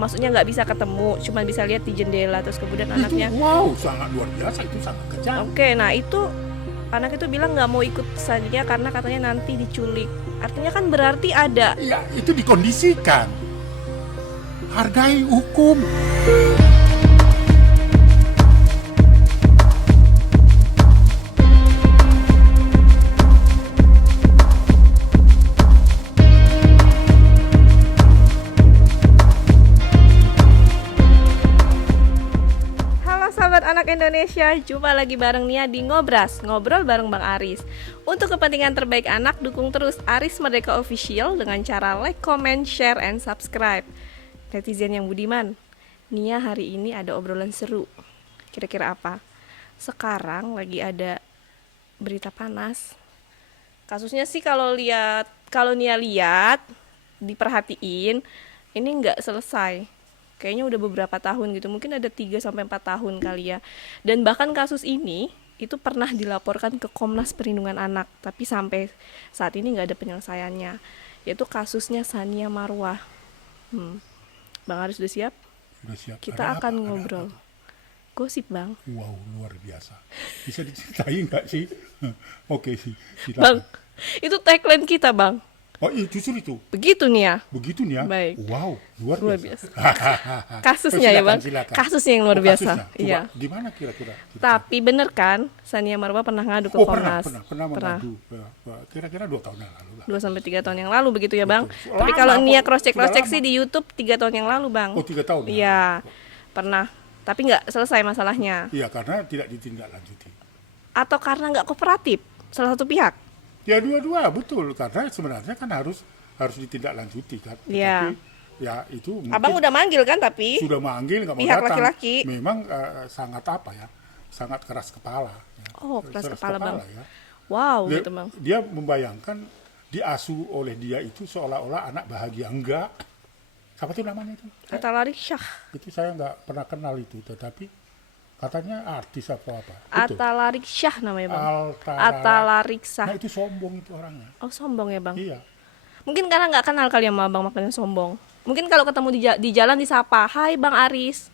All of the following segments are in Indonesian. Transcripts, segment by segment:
Maksudnya nggak bisa ketemu, cuma bisa lihat di jendela. Terus kemudian Itu anaknya, wow, sangat luar biasa, itu sangat kejam. oke, nah itu anak itu bilang nggak mau ikut saja karena katanya nanti diculik. Artinya kan berarti ada. Ya, itu dikondisikan. Hargai hukum. Halo sahabat anak Indonesia, jumpa lagi bareng Nia di Ngobras, ngobrol bareng Bang Aris. Untuk kepentingan terbaik anak, dukung terus Aris Merdeka Official dengan cara like, comment, share, and subscribe. Netizen yang budiman, Nia hari ini ada obrolan seru. Kira-kira apa? Sekarang lagi ada berita panas. Kasusnya sih kalau Nia lihat, diperhatiin, ini nggak selesai. Kayaknya udah beberapa tahun gitu, mungkin ada 3-4 tahun kali ya. Dan bahkan kasus ini itu pernah dilaporkan ke Komnas Perlindungan Anak, tapi sampai saat ini nggak ada penyelesaiannya. Yaitu kasusnya Tsania Marwah. Bang Aris udah siap? Sudah siap. Kita Ada akan apa? ngobrol. Ada apa? Gosip bang. Wow, luar biasa. Bisa diceritain nggak sih? Oke sih, Bang, silakan. itu tagline kita bang. Oh, justru itu. Begitu nih ya. Begitu nih ya. Baik. Wow, luar Luar biasa. Kasusnya ya bang. Silakan. Kasusnya yang luar Oh, biasa. kasusnya. Coba, Iya. gimana kira-kira? Tapi bener kan, Tsania Marwah pernah ngadu ke Oh, Komnas. pernah mengadu. Kira-kira 2 tahun yang lalu lah. 2-3 tahun yang lalu begitu ya bang. Betul. Tapi Lama, kalau Nia kok. cross check Sudah sih lama. di YouTube 3 tahun yang lalu bang. Oh, 3 tahun. Iya, pernah. Tapi nggak selesai masalahnya. Iya, karena tidak ditindaklanjuti. Atau karena nggak kooperatif salah satu pihak. Ya dua-dua betul, karena sebenarnya kan harus ditindaklanjuti kan. Iya. Tetapi ya itu mungkin Abang udah manggil kan tapi sudah manggil nggak mau pihak datang. laki-laki. Memang sangat apa ya? Sangat keras kepala. Ya. Oh, keras kepala, Bang. Ya. wow Dia, gitu bang. dia membayangkan diasuh oleh dia itu seolah-olah anak bahagia. Enggak. Siapa tuh namanya itu? Atalarik Syah. Itu saya nggak pernah kenal itu, tetapi katanya artis apa. Betul. Atalarik Syah namanya bang. Altara. Atalarik Nah Syah. itu sombong itu orangnya. Oh sombong ya bang. Iya. Mungkin karena nggak kenal kali sama abang makanya sombong. Mungkin kalau ketemu di jalan disapa, hai bang Aris.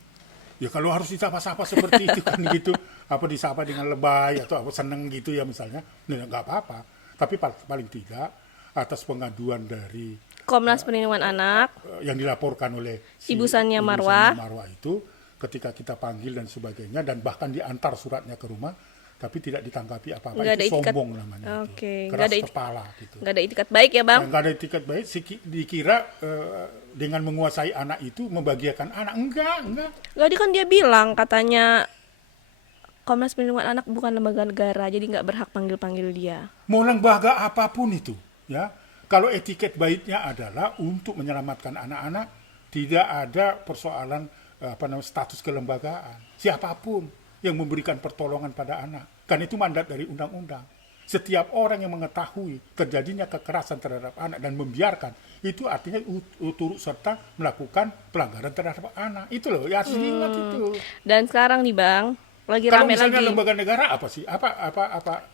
Ya kalau harus disapa-sapa seperti itu kan gitu, apa disapa dengan lebay atau apa seneng gitu ya misalnya, nah, nggak apa-apa. Tapi paling tidak atas pengaduan dari Komnas Perlindungan Anak. yang dilaporkan oleh Ibu Tsania Marwah. itu, ketika kita panggil dan sebagainya dan bahkan diantar suratnya ke rumah, tapi tidak ditanggapi apa-apa, Nggak ada itu itikat. sombong namanya. Oke, Itu. nggak Keras ada kepala gitu. Nggak ada itikat baik ya bang. Nggak ada etiket baik, dikira dengan menguasai anak itu membahagiakan anak. Enggak. Tadi kan dia bilang katanya Komnas Perlindungan Anak bukan lembaga negara, jadi nggak berhak panggil dia. Mau lembaga apapun itu, ya. Kalau etiket baiknya adalah untuk menyelamatkan anak-anak, tidak ada persoalan status kelembagaan. Siapapun yang memberikan pertolongan pada anak, kan itu mandat dari undang-undang. Setiap orang yang mengetahui terjadinya kekerasan terhadap anak dan membiarkan, itu artinya turut serta melakukan pelanggaran terhadap anak. Itu loh, ya harus diingat itu. Dan sekarang nih bang, lagi Kalau rame misalnya lagi. lembaga negara apa sih? Apa?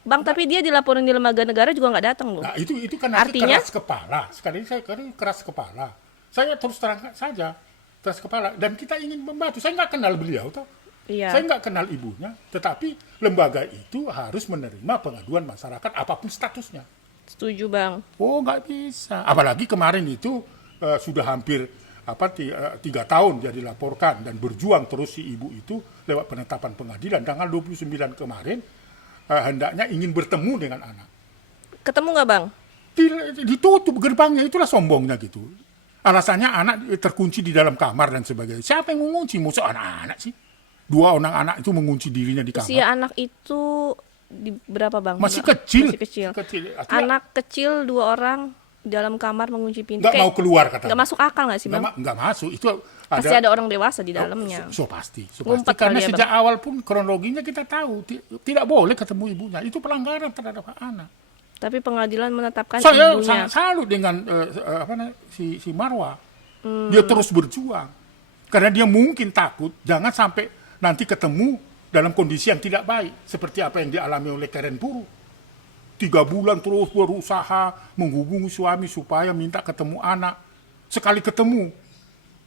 Bang tapi dia dilaporin di lembaga negara juga nggak datang loh. Nah itu kan nanti Artinya? keras kepala. Sekali saya keras kepala. Saya terus terangkan saja keras kepala dan kita ingin membantu. Saya nggak kenal beliau toh. Iya. Saya nggak kenal ibunya, tetapi lembaga itu harus menerima pengaduan masyarakat apapun statusnya. Setuju bang. Oh nggak bisa. Apalagi kemarin itu sudah hampir 3 tahun dia dilaporkan dan berjuang terus si ibu itu lewat penetapan pengadilan tanggal 29 kemarin hendaknya ingin bertemu dengan anak. Ketemu nggak bang? Ditutup gerbangnya, itulah sombongnya gitu. Alasannya anak terkunci di dalam kamar dan sebagainya. Siapa yang mengunci? Musuh anak-anak sih. 2 orang anak itu mengunci dirinya di kamar. Usia anak itu di berapa bang? Masih kecil. Masih kecil. Artinya Anak kecil 2 orang di dalam kamar mengunci pintu. nggak mau keluar katanya. Nggak masuk akal nggak sih bang? Nggak masuk. Itu Pasti ada orang dewasa di dalamnya. So pasti. Ngumpet Karena kali ya, sejak awal pun kronologinya kita tahu tidak boleh ketemu ibunya. Itu pelanggaran terhadap anak. Tapi pengadilan menetapkan Saya ibunya. sangat salut dengan si Marwah. Dia terus berjuang. Karena dia mungkin takut jangan sampai nanti ketemu dalam kondisi yang tidak baik. Seperti apa yang dialami oleh Karen Puru. 3 bulan terus berusaha menghubungi suami supaya minta ketemu anak. Sekali ketemu,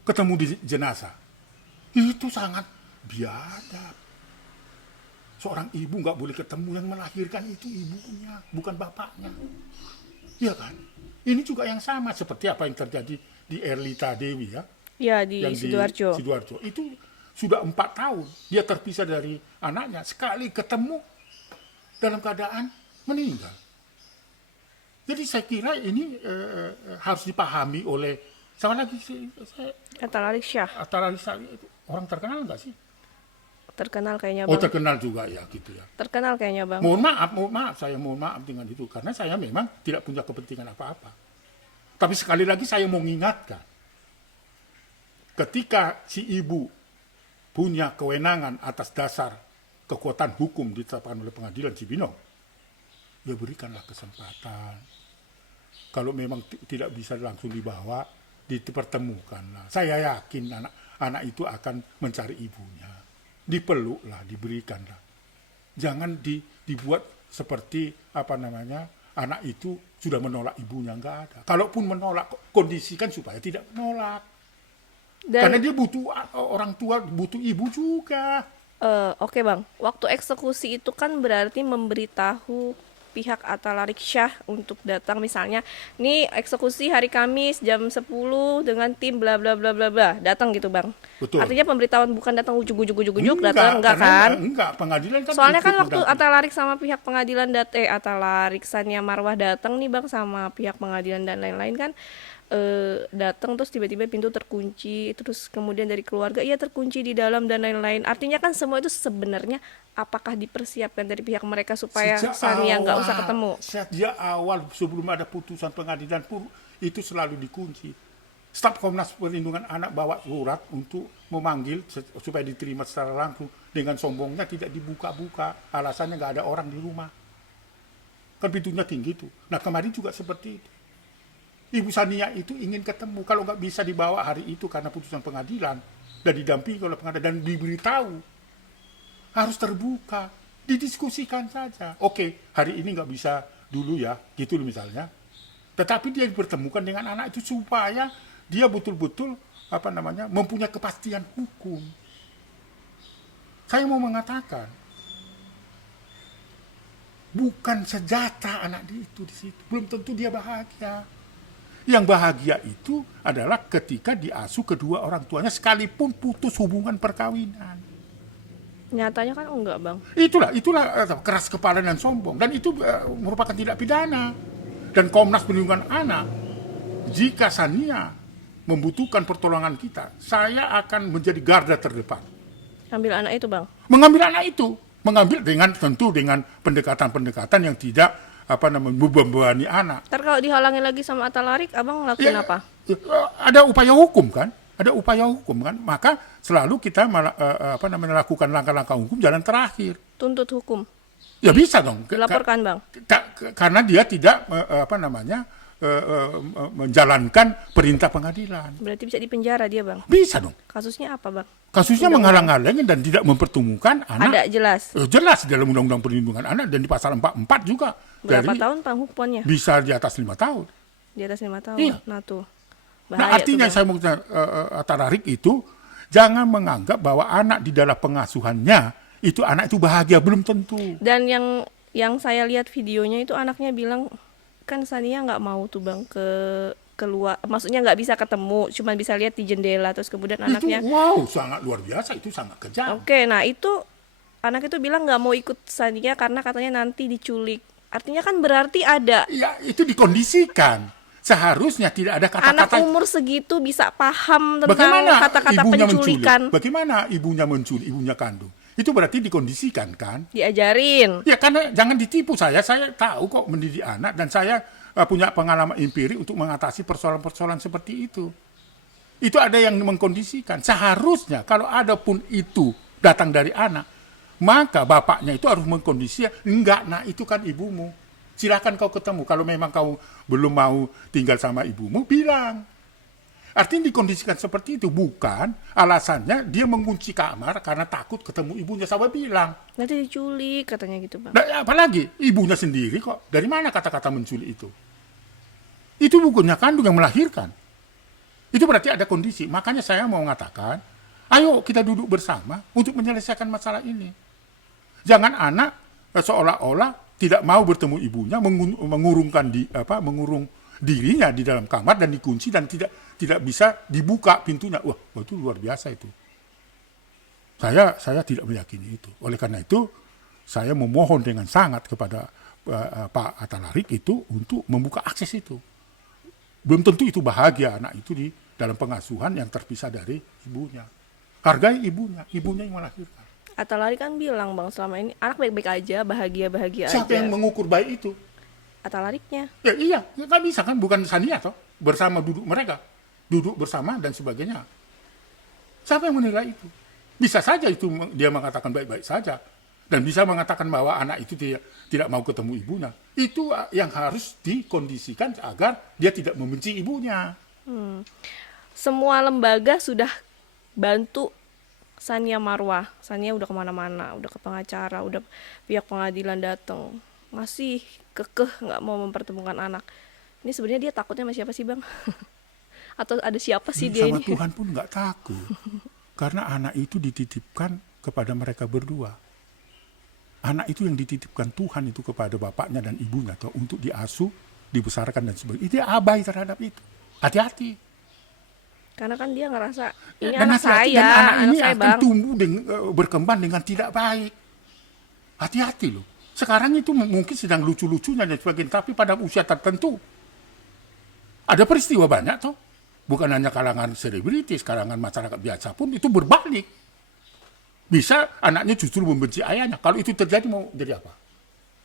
ketemu di jenazah. Itu sangat biadab. Seorang ibu nggak boleh ketemu, yang melahirkan itu ibunya, bukan bapaknya. Iya kan? Ini juga yang sama seperti apa yang terjadi di Erlita Dewi ya. Ya, di Yang Sidoarjo. di Sidoarjo. Itu sudah 4 tahun dia terpisah dari anaknya. Sekali ketemu dalam keadaan meninggal. Jadi saya kira ini harus dipahami oleh sama lagi Atalarik Syah. orang terkenal nggak sih? Terkenal kayaknya Oh Bang. terkenal juga ya gitu ya. Terkenal kayaknya Bang. Mohon maaf, saya mohon maaf dengan itu karena saya memang tidak punya kepentingan apa-apa. Tapi sekali lagi saya mau mengingatkan, ketika si ibu punya kewenangan atas dasar kekuatan hukum ditetapkan oleh pengadilan Cibinong, ya berikanlah kesempatan. Kalau memang tidak bisa langsung dibawa, dipertemukanlah. Saya yakin anak itu akan mencari ibunya. Dipeluklah, diberikanlah. Jangan dibuat seperti anak itu sudah menolak ibunya, nggak ada. Kalaupun menolak, kondisikan supaya tidak menolak. Karena Dan dia butuh orang tua, butuh ibu juga. oke Bang, waktu eksekusi itu kan berarti memberitahu pihak Atalarik Syah untuk datang, misalnya nih eksekusi hari Kamis jam 10 dengan tim bla bla bla bla bla, datang gitu Bang. Betul. Artinya pemberitahuan bukan datang ujuk-ujuk datang, enggak kan? Enggak, pengadilan kan Soalnya kan ikut waktu Atalarik sama pihak pengadilan Atalarik Sania Marwah datang nih Bang sama pihak pengadilan dan lain-lain kan, datang terus tiba-tiba pintu terkunci, terus kemudian dari keluarga iya terkunci di dalam dan lain-lain. Artinya kan semua itu sebenarnya apakah dipersiapkan dari pihak mereka supaya Sania nggak usah ketemu? Sejak awal sebelum ada putusan pengadilan pun itu selalu dikunci. Staf Komnas Perlindungan Anak bawa surat untuk memanggil supaya diterima secara langsung. Dengan sombongnya tidak dibuka-buka, alasannya nggak ada orang di rumah. Kan pintunya tinggi tuh. Nah kemarin juga seperti itu. Ibu Sania itu ingin ketemu, kalau nggak bisa dibawa hari itu karena putusan pengadilan dan didampingi oleh pengadilan dan diberitahu, harus terbuka, didiskusikan saja. Oke, hari ini nggak bisa dulu ya, gitu loh misalnya. Tetapi dia dipertemukan dengan anak itu supaya dia betul-betul mempunyai kepastian hukum. Saya mau mengatakan, bukan senjata anak itu di situ, belum tentu dia bahagia. Yang bahagia itu adalah ketika diasuh kedua orang tuanya sekalipun putus hubungan perkawinan. Nyatanya kan enggak Bang. Itulah keras kepala dan sombong, dan itu merupakan tindak pidana. Dan Komnas Perlindungan Anak, jika Sania membutuhkan pertolongan kita, saya akan menjadi garda terdepan. Ambil anak itu Bang. Mengambil anak itu, mengambil tentu dengan pendekatan-pendekatan yang tidak membebani anak. Ntar kalau dihalangi lagi sama Atalarik, Abang ngelakuin apa? Ada upaya hukum kan? Ada upaya hukum kan? Maka selalu kita melakukan langkah-langkah hukum jalan terakhir. Tuntut hukum. Ya bisa dong. Dilaporkan Bang. Karena dia tidak menjalankan perintah pengadilan. Berarti bisa dipenjara dia Bang. Bisa dong. Kasusnya apa Bang? Kasusnya menghalang-halangi dan tidak mempertemukan anak. Ada jelas. Jelas dalam Undang-Undang Perlindungan Anak dan di pasal 44 juga. Berapa tahun Bang hukumannya? Bisa di atas 5 tahun. Di atas 5 tahun. Iya. Nah tuh. Nah artinya saya mau Atalarik itu jangan menganggap bahwa anak di dalam pengasuhannya itu anak itu bahagia, belum tentu. Dan yang saya lihat videonya itu anaknya bilang kan Sania nggak mau tuh Bang keluar, maksudnya nggak bisa ketemu, cuma bisa lihat di jendela, terus kemudian anaknya itu sangat luar biasa, itu sangat kejam. Oke, nah itu anak itu bilang nggak mau ikut Sania karena katanya nanti diculik. Artinya kan berarti ada. Ya itu dikondisikan. Seharusnya tidak ada kata-kata. Anak umur segitu bisa paham tentang kata-kata penculikan. Bagaimana ibunya menculik, ibunya kandung? Itu berarti dikondisikan kan? Diajarin. Ya karena jangan ditipu saya tahu kok mendidik anak dan saya punya pengalaman empirik untuk mengatasi persoalan-persoalan seperti itu. Itu ada yang mengkondisikan. Seharusnya kalau ada pun itu datang dari anak, maka bapaknya itu harus mengkondisikan, enggak, nah itu kan ibumu. Silakan kau ketemu. Kalau memang kau belum mau tinggal sama ibumu, bilang. Artinya dikondisikan seperti itu. Bukan alasannya dia mengunci kamar karena takut ketemu ibunya. Saya bilang. Nanti diculik katanya gitu Bang. Nah, apalagi ibunya sendiri kok. Dari mana kata-kata menculik itu? Itu bukannya kandung yang melahirkan. Itu berarti ada kondisi. Makanya saya mau mengatakan, ayo kita duduk bersama untuk menyelesaikan masalah ini. Jangan anak seolah-olah tidak mau bertemu ibunya, mengurung dirinya di dalam kamar dan dikunci dan tidak bisa dibuka pintunya. Wah, itu luar biasa itu. Saya tidak meyakini itu. Oleh karena itu, saya memohon dengan sangat kepada Pak Atalarik itu untuk membuka akses itu. Belum tentu itu bahagia anak itu di dalam pengasuhan yang terpisah dari ibunya. Hargai ibunya yang melahirkan. Atalarik kan bilang Bang, selama ini anak baik-baik aja, bahagia-bahagia aja. Siapa yang mengukur baik itu? Atalariknya. Ya iya, nggak bisa kan, bukan Sania toh, bersama duduk bersama dan sebagainya. Siapa yang menilai itu? Bisa saja itu dia mengatakan baik-baik saja, dan bisa mengatakan bahwa anak itu tidak mau ketemu ibunya. Itu yang harus dikondisikan agar dia tidak membenci ibunya. Semua lembaga sudah bantu Sania Marwah. Sania udah kemana-mana, udah ke pengacara, udah pihak pengadilan datang, masih kekeh nggak mau mempertemukan anak. Ini sebenarnya dia takutnya sama siapa sih Bang? Atau ada siapa sih dia Sama ini? Tuhan pun nggak takut, karena anak itu dititipkan kepada mereka berdua. Anak itu yang dititipkan Tuhan itu kepada bapaknya dan ibunya atau untuk diasuh, dibesarkan dan sebagainya. Dia abai terhadap itu. Hati-hati. Karena kan dia ngerasa ini Dan anak hati-hati, saya, dan anak anak ini saya akan Bang. tumbuh berkembang dengan tidak baik. Hati-hati loh. Sekarang itu mungkin sedang lucu-lucunya dan sebagainya, tapi pada usia tertentu ada peristiwa banyak toh. Bukan hanya kalangan selebritis, kalangan masyarakat biasa pun itu berbalik. Bisa anaknya justru membenci ayahnya. Kalau itu terjadi mau jadi apa?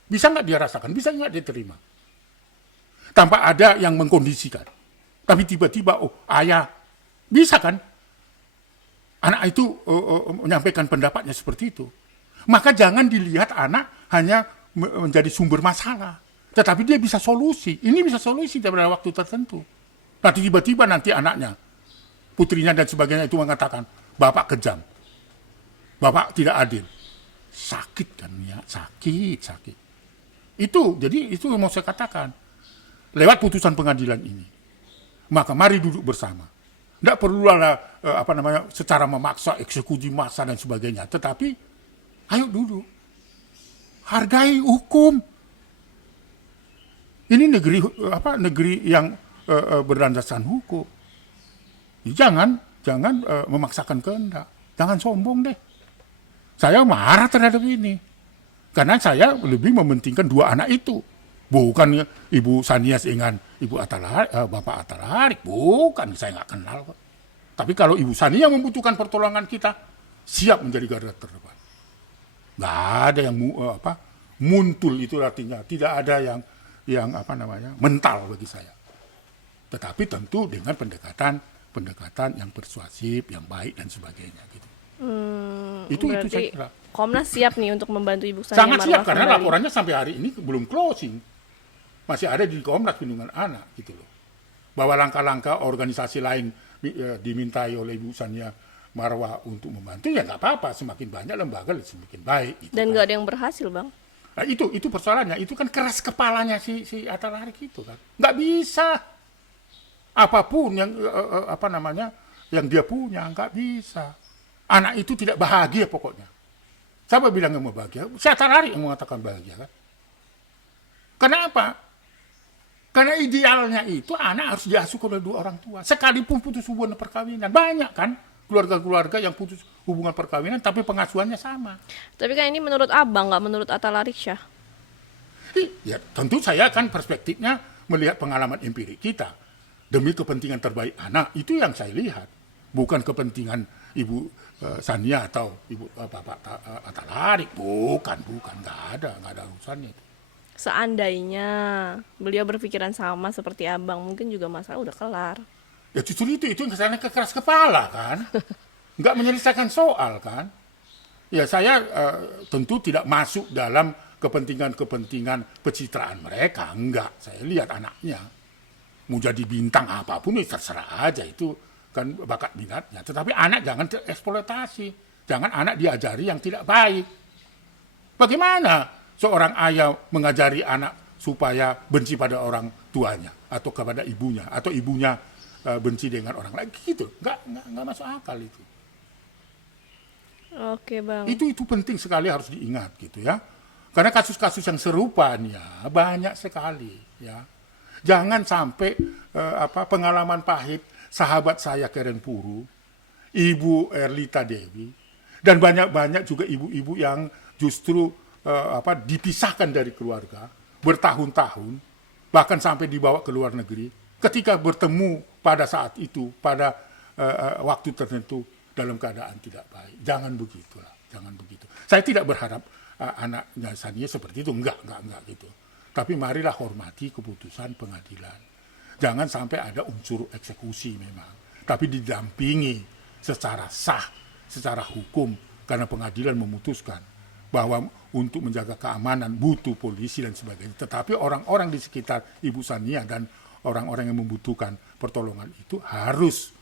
Bisa nggak dia rasakan? Bisa nggak dia terima? Tanpa ada yang mengkondisikan. Tapi tiba-tiba, oh ayah, bisa kan? Anak itu menyampaikan pendapatnya seperti itu. Maka jangan dilihat anak hanya menjadi sumber masalah. Tetapi dia bisa solusi. Ini bisa solusi pada waktu tertentu. Nanti tiba-tiba nanti anaknya, putrinya dan sebagainya itu mengatakan, bapak kejam. Bapak tidak adil. Sakit kan ya, sakit. Jadi itu yang mau saya katakan. Lewat putusan pengadilan ini. Maka mari duduk bersama. Tidak perlu secara memaksa, eksekusi massa dan sebagainya. Tetapi, ayo duduk. Hargai hukum. Ini negeri yang berlandaskan hukum. Jangan memaksakan kehendak. Jangan sombong deh. Saya marah terhadap ini. Karena saya lebih mementingkan dua anak itu. Bukan Ibu Sania dengan Bapak Atalarik. Bukan, saya nggak kenal kok. Tapi kalau Ibu Sania membutuhkan pertolongan kita, siap menjadi garda terdepan. Nggak ada yang muntul, itu artinya tidak ada yang mental bagi saya. Tetapi tentu dengan pendekatan yang persuasif, yang baik dan sebagainya gitu. Itu saya kira. Komnas siap nih untuk membantu Ibu Sania Sangat Marwah siap karena kembali. laporannya sampai hari ini belum closing. Masih ada di Komnas Perlindungan Anak gitu loh. Bahwa langkah-langkah organisasi lain dimintai oleh Ibu Sania Marwah untuk membantu, ya nggak apa-apa. Semakin banyak lembaga semakin baik. Gitu Dan kan. nggak ada yang berhasil Bang. Nah, itu persoalannya. Itu kan keras kepalanya si Atalarik itu kan. Nggak bisa. Apapun yang yang dia punya nggak bisa. Anak itu tidak bahagia pokoknya. Siapa bilang yang mau bahagia? Si Atalarik yang mengatakan bahagia kan. Kenapa? Karena idealnya itu anak harus diasuh oleh dua orang tua. Sekalipun putus hubungan perkawinan. Banyak kan keluarga-keluarga yang putus hubungan perkawinan tapi pengasuhannya sama. Tapi kan ini menurut Abang, nggak menurut Atalarik Syah. Ya tentu saya kan perspektifnya melihat pengalaman empirik kita. Demi kepentingan terbaik anak, itu yang saya lihat. Bukan kepentingan Ibu Sania atau Ibu Bapak Atalarik. Bukan. Nggak ada urusannya itu. Seandainya beliau berpikiran sama seperti Abang, mungkin juga masalah udah kelar. Ya justru itu yang kesannya keras kepala kan. Nggak menyelesaikan soal kan. Ya saya tentu tidak masuk dalam kepentingan pencitraan mereka. Enggak, saya lihat anaknya. Mau jadi bintang apapun ya terserah aja, itu kan bakat minatnya. Tetapi anak jangan tereksploitasi. Jangan anak diajari yang tidak baik. Bagaimana seorang ayah mengajari anak supaya benci pada orang tuanya atau kepada ibunya, atau ibunya benci dengan orang lain gitu. Nggak masuk akal itu. Oke bang. Itu penting sekali, harus diingat gitu ya. Karena kasus-kasus yang serupa nih ya banyak sekali ya. Jangan sampai pengalaman pahit sahabat saya Keren Puru, Ibu Erlita Dewi, dan banyak juga ibu-ibu yang justru dipisahkan dari keluarga bertahun-tahun, bahkan sampai dibawa ke luar negeri. Ketika bertemu pada saat itu, pada waktu tertentu dalam keadaan tidak baik. Jangan begitulah, jangan begitu. Saya tidak berharap anaknya Sania seperti itu, enggak gitu. Tapi marilah hormati keputusan pengadilan. Jangan sampai ada unsur eksekusi memang, tapi didampingi secara sah, secara hukum, karena pengadilan memutuskan bahwa untuk menjaga keamanan butuh polisi dan sebagainya. Tetapi orang-orang di sekitar Ibu Sania dan orang-orang yang membutuhkan pertolongan itu harus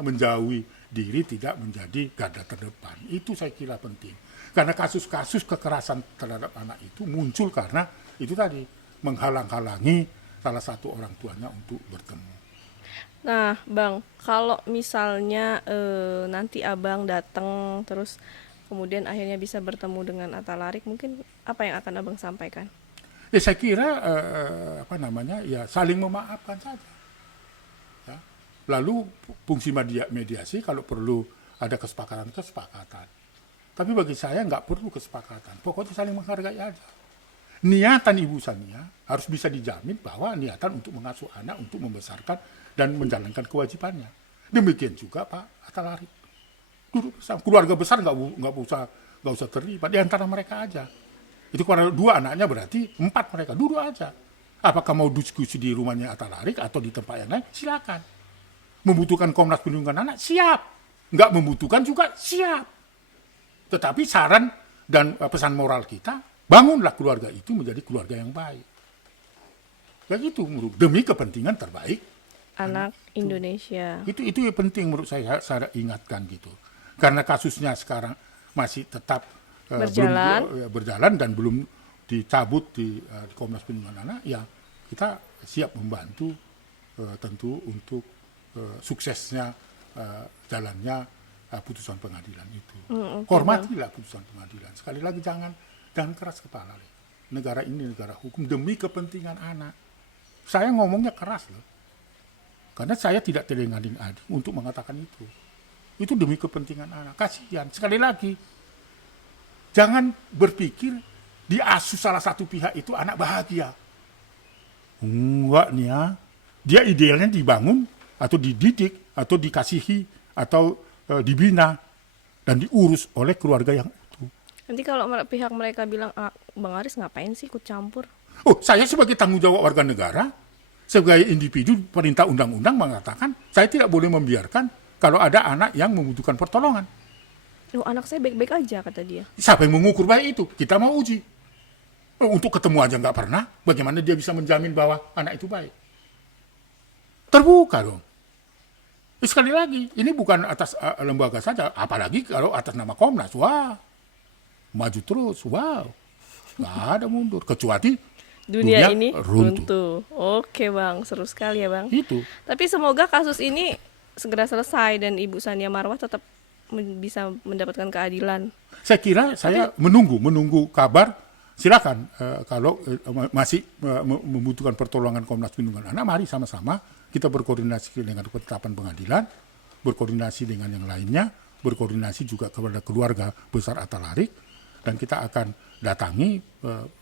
menjauhi diri, tidak menjadi garda terdepan. Itu saya kira penting. Karena kasus-kasus kekerasan terhadap anak itu muncul karena itu tadi menghalang-halangi salah satu orang tuanya untuk bertemu. Nah, Bang, kalau misalnya nanti Abang datang terus kemudian akhirnya bisa bertemu dengan Atta Larik, mungkin apa yang akan Abang sampaikan? Ya saya kira saling memaafkan saja. Ya. Lalu fungsi mediasi kalau perlu ada kesepakatan. Tapi bagi saya nggak perlu kesepakatan. Pokoknya saling menghargai aja. Niatan Ibu Sania harus bisa dijamin bahwa niatan untuk mengasuh anak, untuk membesarkan dan menjalankan kewajibannya. Demikian juga Pak Atta Larik. Duduk bersama. Keluarga besar nggak usah terlibat, di antara mereka aja. Itu kalau 2 anaknya berarti 4 mereka, duduk aja. Apakah mau diskusi di rumahnya Atta Larik atau di tempat yang lain, silakan. Membutuhkan Komnas Perlindungan Anak, siap. Nggak membutuhkan juga, siap. Tetapi saran dan pesan moral kita, bangunlah keluarga itu menjadi keluarga yang baik. Kayak gitu, demi kepentingan terbaik Anak Indonesia. Itu yang penting menurut saya ingatkan gitu. Karena kasusnya sekarang masih tetap berjalan dan belum dicabut di Komnas Perlindungan Anak, ya kita siap membantu tentu untuk suksesnya jalannya putusan pengadilan itu. Hormatilah putusan pengadilan. Sekali lagi jangan keras kepala. Negara ini negara hukum demi kepentingan anak. Saya ngomongnya keras loh. Karena saya tidak telengading-ading untuk mengatakan itu. Itu demi kepentingan anak. Kasihan. Sekali lagi, jangan berpikir diasuh salah satu pihak itu anak bahagia. Enggak nih ya. Dia idealnya dibangun atau dididik atau dikasihi atau dibina dan diurus oleh keluarga yang utuh. Nanti kalau pihak mereka bilang, Bang Aris ngapain sih ikut campur? Oh, saya sebagai tanggung jawab warga negara, sebagai individu, perintah undang-undang mengatakan saya tidak boleh membiarkan kalau ada anak yang membutuhkan pertolongan. Oh, anak saya baik-baik aja, kata dia. Siapa yang mengukur baik itu? Kita mau uji. Untuk ketemu aja nggak pernah, bagaimana dia bisa menjamin bahwa anak itu baik? Terbuka dong. Sekali lagi, ini bukan atas lembaga saja, apalagi kalau atas nama Komnas. Wah, maju terus, wow. Nggak ada mundur, kecuali dunia ini runtuh. Oke Bang, seru sekali ya Bang. Itu. Tapi semoga kasus ini segera selesai dan Ibu Sania Marwah tetap bisa mendapatkan keadilan. Saya kira menunggu kabar. Silakan kalau masih membutuhkan pertolongan Komnas Perlindungan Anak, mari sama-sama kita berkoordinasi dengan penetapan pengadilan, berkoordinasi dengan yang lainnya, berkoordinasi juga kepada keluarga besar Atta Larik, dan kita akan datangi,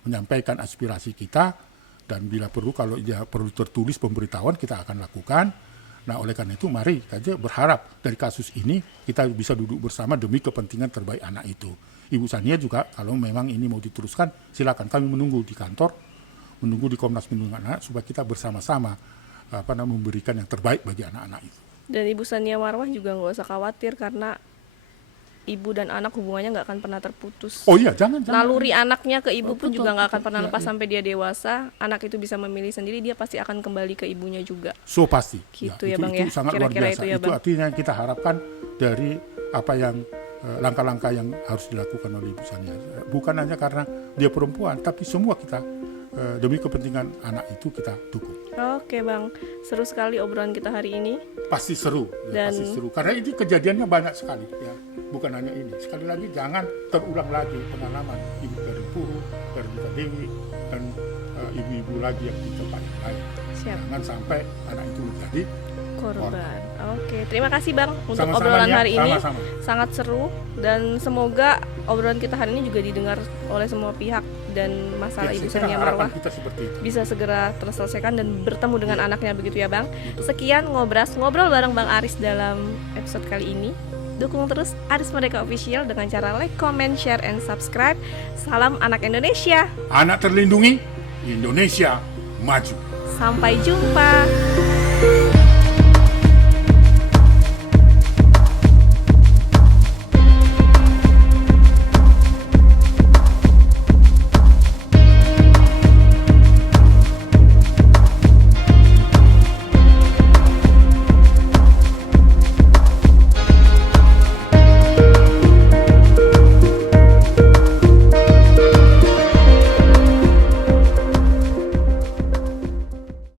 menyampaikan aspirasi kita, dan bila perlu kalau perlu tertulis pemberitahuan kita akan lakukan. Nah oleh karena itu mari saja berharap dari kasus ini kita bisa duduk bersama demi kepentingan terbaik anak itu. Ibu Sania juga kalau memang ini mau diteruskan silakan, kami menunggu di kantor, menunggu di Komnas Perlindungan Anak supaya kita bersama-sama memberikan yang terbaik bagi anak-anak itu. Dan Ibu Sania Marwah juga nggak usah khawatir karena ibu dan anak hubungannya nggak akan pernah terputus. Oh iya, jangan. Naluri anaknya ke ibu pun juga nggak akan pernah lepas sampai dia dewasa. Anak itu bisa memilih sendiri, dia pasti akan kembali ke ibunya juga. So pasti. Gitu ya Bang ya. Itu sangat luar biasa. Itu artinya kita harapkan dari apa yang langkah-langkah yang harus dilakukan oleh Ibu Sania. Bukan hanya karena dia perempuan, tapi semua kita demi kepentingan anak itu kita dukung. Oke Bang, seru sekali obrolan kita hari ini. Pasti seru, ya, Dan- pasti seru. Karena ini kejadiannya banyak sekali, ya. Bukan hanya ini. Sekali lagi jangan terulang lagi pengalaman Ibu dari Puru, dari Bita Dewi, dan ibu-ibu lagi yang di tempat yang lain. Siap. Jangan sampai anak itu menjadi Korban. Oke, terima kasih Bang untuk Sama-sama, obrolan ya. hari ini. Sama-sama. Sangat seru dan semoga obrolan kita hari ini juga didengar oleh semua pihak dan masalah Ya, Ibu saya kira Sania harapan Marwah kita seperti itu. bisa segera terselesaikan dan bertemu dengan anaknya begitu ya Bang. Sekian Ngobras, ngobrol bareng Bang Aris dalam episode kali ini. Dukung terus Aris Merdeka Official dengan cara like, comment, share, and subscribe. Salam anak Indonesia. Anak terlindungi, Indonesia maju. Sampai jumpa.